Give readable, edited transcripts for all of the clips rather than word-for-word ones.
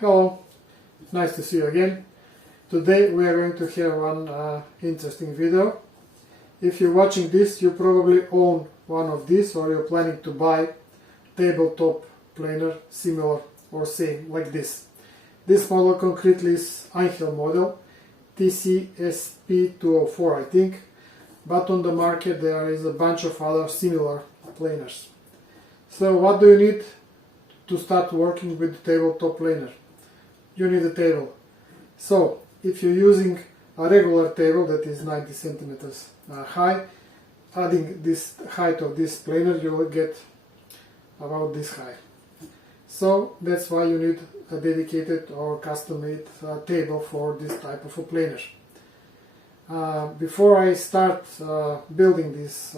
Hello, nice to see you again. Today we are going to have one interesting video. If you're watching this, you probably own one of these or you're planning to buy tabletop planer similar or same like this. This model concretely is EINHELL model TC-SP 204 I think, but on the market there is a bunch of other similar planers. So what do you need to start working with the tabletop planer? You need a table. So if you're using a regular table that is 90 centimeters high, adding this height of this planer, you will get about this high. So that's why you need a dedicated or custom-made table for this type of a planer. Before I start building this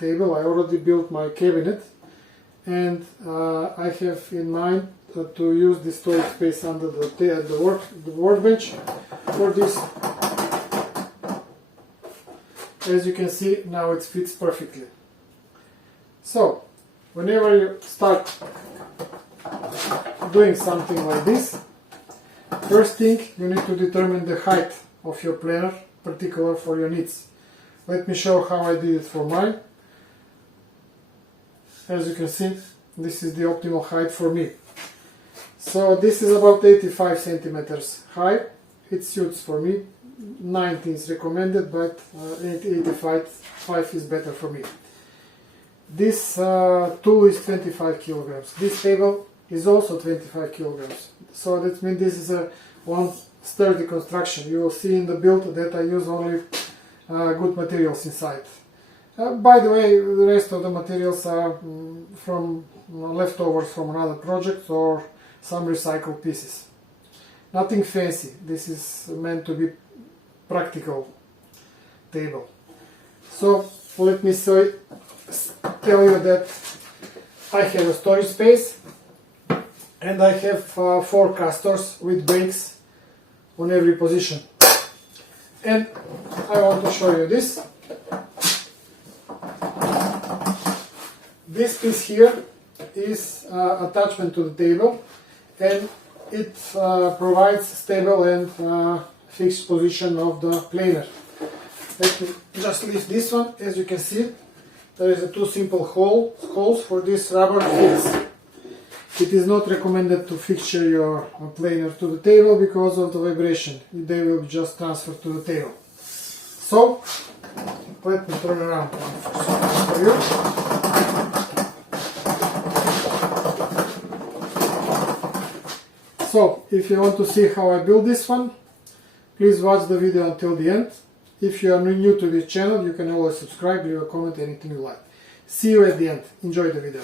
table, I already built my cabinet, and I have in mind to use the storage space under the workbench for this. As you can see, now it fits perfectly. So whenever you start doing something like this, first thing you need to determine the height of your planer, particular for your needs. Let me show how I did it for mine. As you can see, this is the optimal height for me. So this is about 85 centimeters high. It suits for me. 90 is recommended, but 85 is better for me. This tool is 25 kilograms. This table is also 25 kilograms. So that means this is a one sturdy construction. You will see in the build that I use only good materials inside. By the way, the rest of the materials are from leftovers from another project or some recycled pieces. Nothing fancy. This is meant to be practical table. So let me tell you that I have a storage space and I have 4 castors with brakes on every position. And I want to show you this. This piece here is attachment to the table, and it provides stable and fixed position of the planer. Let me just lift this one. As you can see, there is 2 simple holes for this rubber hits. It is not recommended to fixture your planer to the table because of the vibration. They will just transfer to the table. So let me turn around for you. So if you want to see how I build this one, please watch the video until the end. If you are new to this channel, you can always subscribe, leave a comment, anything you like. See you at the end. Enjoy the video.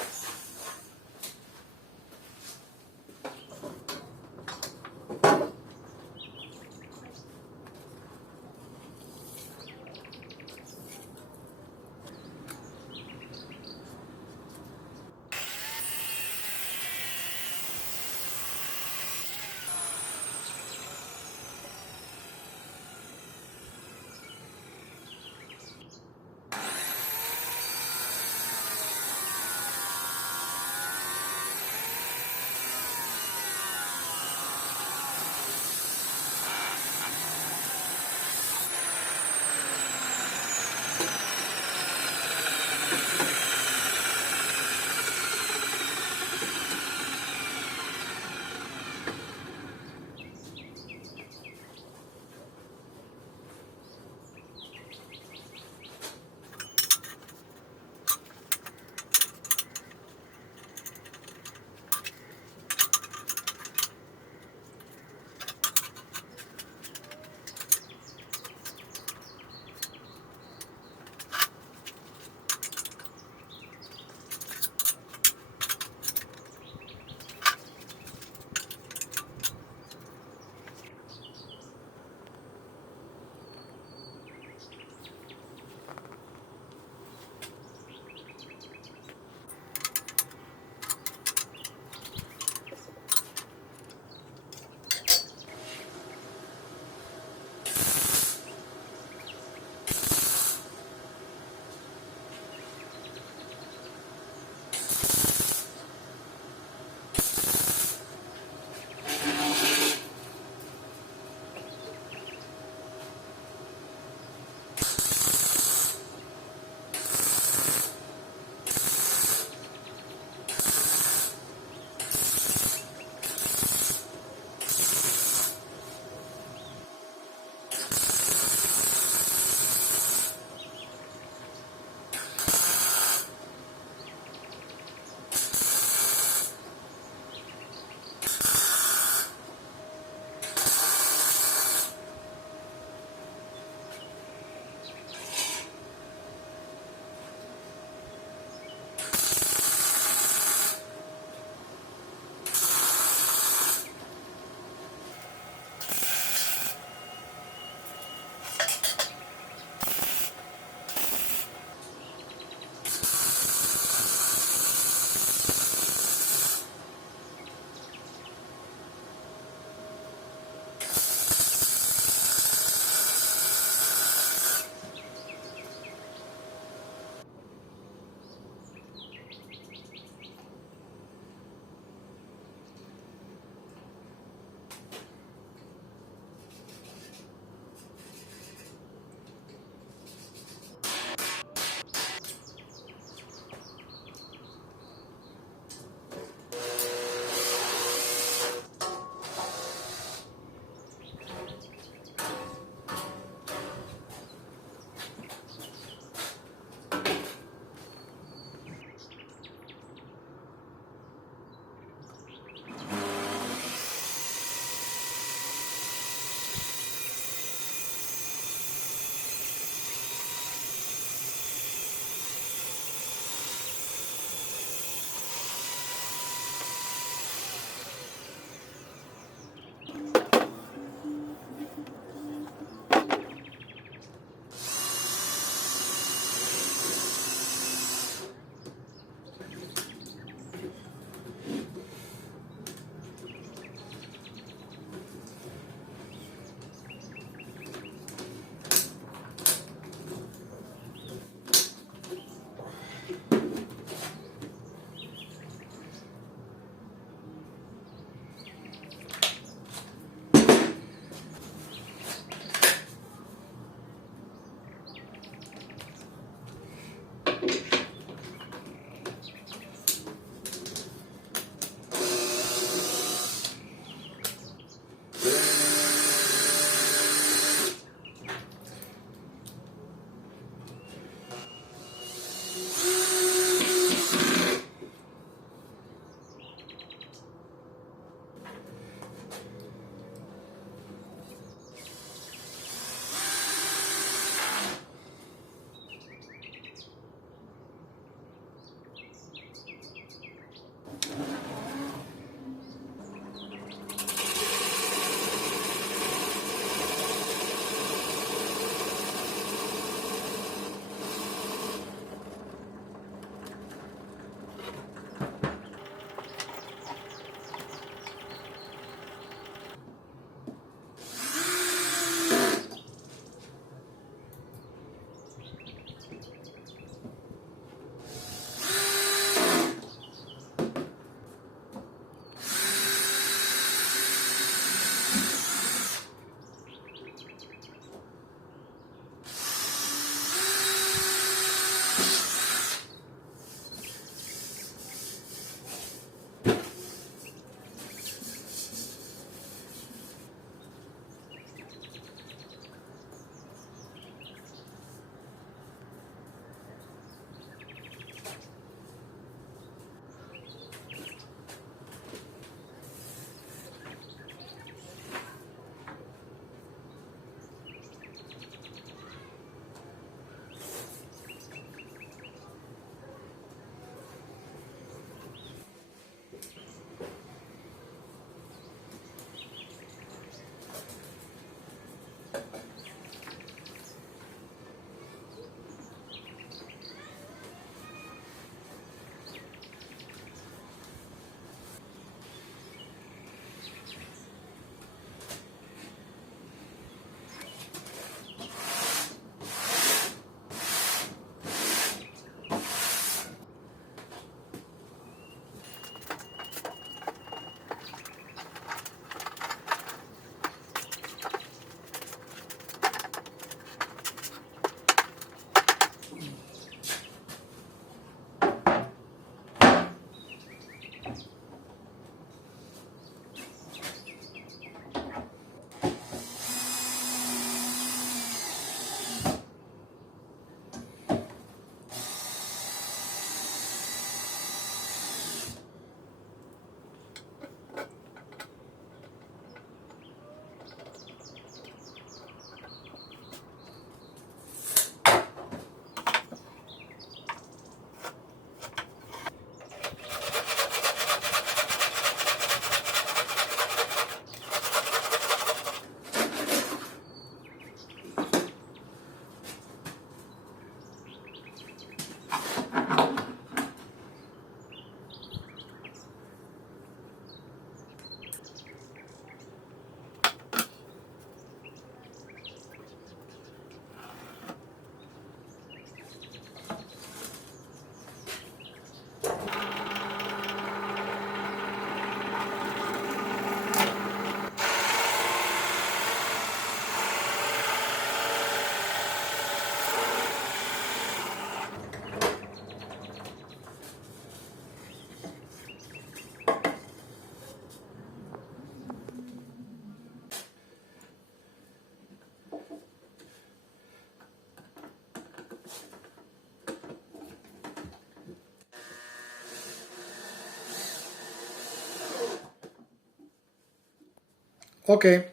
Okay,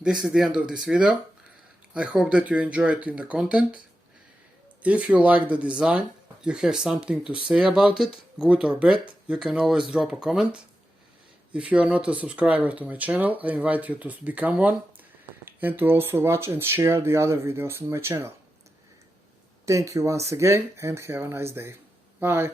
this is the end of this video. I hope that you enjoyed in the content. If you like the design, you have something to say about it, good or bad, you can always drop a comment. If you are not a subscriber to my channel, I invite you to become one and to also watch and share the other videos on my channel. Thank you once again and have a nice day. Bye.